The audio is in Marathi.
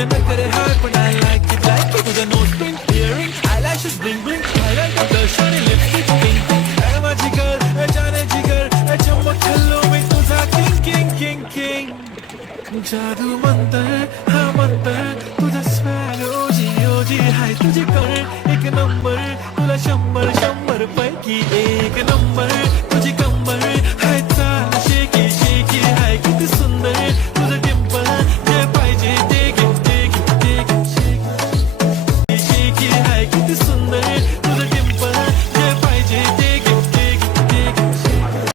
तुझे नखरे हाय पण I like it तुझं nose pin, earring, eyelashes bling bling, highlighter, blush आणि lipstick pink pink ए माझी girl, ए जाने जिगर, ए चम्मच छल्लो मी तुझा king जादू मंतर हा मंतर तुझा swag ओजी हाय तुझी कर